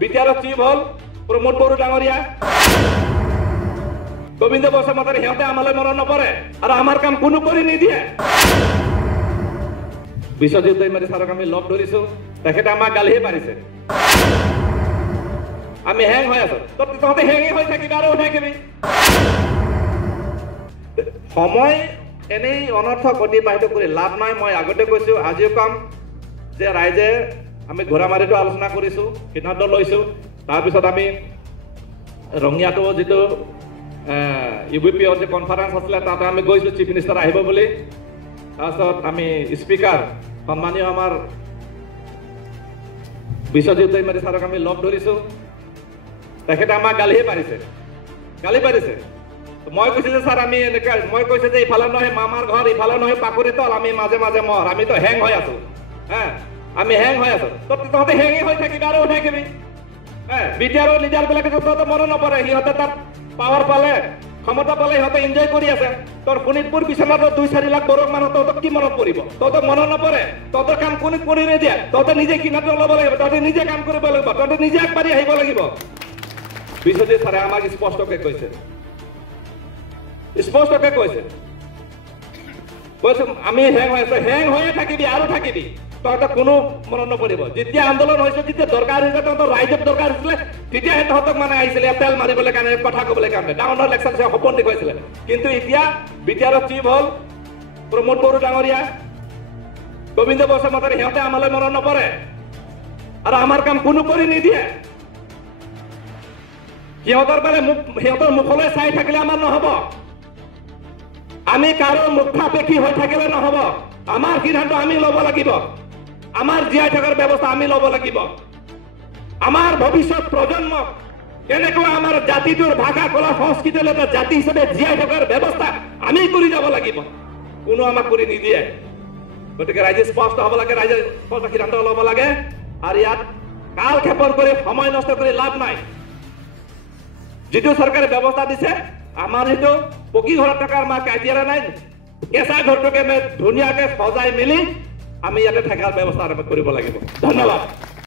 বিটিআৰৰ চিফ হল প্ৰমোদ বড়ো ডাঙৰীয়া গোবিন্দ বসুমতাৰী সিহঁতে আমালৈ মনত নপৰে আৰু আমাৰ কাম কোনো কৰি নিদিয়ে বিশ্বজিৎ দৈমাৰী ছাৰক আমি লগ ধৰিছো তেখেতে আমাক গালিহে পাৰিছে আমি হেং হৈ আছো তহঁতে হেঙে হৈ থাকিবি আৰু থাকিবি সময় এনেই অনৰ্থক অতিবাহিত কৰি লাভ নাই মই আগতে কৈছো আজিও কাম যে ৰাইজে আমি ঘোঁৰামাৰীটো আলোচনা কৰিছো সিদ্ধান্ত লৈছো তাৰপিছত আমি ৰঙিয়াটো যিটো ইউবিপিৰ যে কনফাৰেন্স আছিলে তাতে আমি গৈছো চিফ মিনিষ্টাৰ আহিব বুলি তাৰপিছত আমি স্পিকাৰ সন্মানীয় আমাৰ বিশ্বজিৎ দৈমাৰী ছাৰক আমি লগ ধৰিছো তেখেতে আমাক গালিহে পাৰিছে মই কৈছো যে ছাৰ আমি এনেকৈ মই কৈছো যে ইফালে নহয় মামাৰ ঘৰ ইফালে নহয় পাকুৰি তল আমি মাজে মাজে মৰ আমিতো হেং হৈ আছো আমি হেং হৈ আছো তহঁতে হেঙে হৈ থাকিবি আৰু থাকিবি বিটিআৰৰ লিডাৰবিলাকে তহঁতে মনত নপৰে সিহঁতে তাত পাৱাৰ পালে ক্ষমতা পালে সিহঁতে এনজয় কৰি আছে তোৰ শোণিতপুৰ বিচনাত 2-4 লাখ বড়ো মানুহ তহঁতক কি মনত পৰিব তহঁতক মনত নপৰে তহঁতৰ কাম কোনে কৰি নিদিয়ে তহঁতে নিজে সিদ্ধান্ত ল'ব লাগিব তহঁতে নিজে কাম কৰিব লাগিব তহঁতে নিজে আগবাঢ়ি আহিব লাগিব বিশ্বজিৎ ছাৰে আমাক স্পষ্টকৈ কৈছে আমি হেং হৈ আছো হেং হৈয়ে থাকিবি আৰু থাকিবি তহঁতক কোনো মনত নপৰিব যেতিয়া আন্দোলন হৈছে যেতিয়া দৰকাৰ হৈছে তহঁতৰ ৰাইজক দৰকাৰ হৈছিলে তেতিয়াহে তহঁতক মানে আহিছিলে তেল মাৰিবলৈ কাৰণে কথা ক'বলৈ কাৰণে ডাঙৰ ইলেকশ্যন সপোন দেখুৱাইছিলে কিন্তু এতিয়া বিটিআৰৰ চিফ হল প্ৰমোদ বড়ো ডাঙৰীয়া গোবিন্দ বসুমতাৰী সিহঁতে আমালৈ মনত নপৰে আৰু আমাৰ কাম কোনো কৰি নিদিয়ে সিহঁতৰ মুখলৈ চাই থাকিলে আমাৰ নহব আমি কাৰো মুখাপেক্ষী হৈ থাকিলে নহব আমাৰ সিদ্ধান্ত আমি ল'ব লাগিব আমাৰ জীয়াই থকাৰ ব্যৱস্থা আমি ল'ব লাগিব আমাৰ ভৱিষ্যত প্ৰজন্মক কেনেকৈ আমাৰ জাতিটোৰ ভাষা কলা সংস্কৃতিৰ এটা জাতি হিচাপে জীয়াই থকাৰ ব্যৱস্থা আমি কৰি যাব লাগিব কোনো আমাক কৰি নিদিয়ে গতিকে ৰাইজে স্পষ্ট হ'ব লাগে ৰাইজে স্পষ্ট সিদ্ধান্ত ল'ব লাগে আৰু ইয়াত কাল ক্ষেপণ কৰি সময় নষ্ট কৰি লাভ নাই যিটো চৰকাৰে ব্যৱস্থা দিছে আমাৰ সেইটো পকী ঘৰত থকাৰ আমাৰ কাজিয়া নাই কেঁচা ঘৰটোকে ধুনীয়াকে সজাই মেলি আমি ইয়াতে থকাৰ ব্যৱস্থা আৰম্ভ কৰিব লাগিব ধন্যবাদ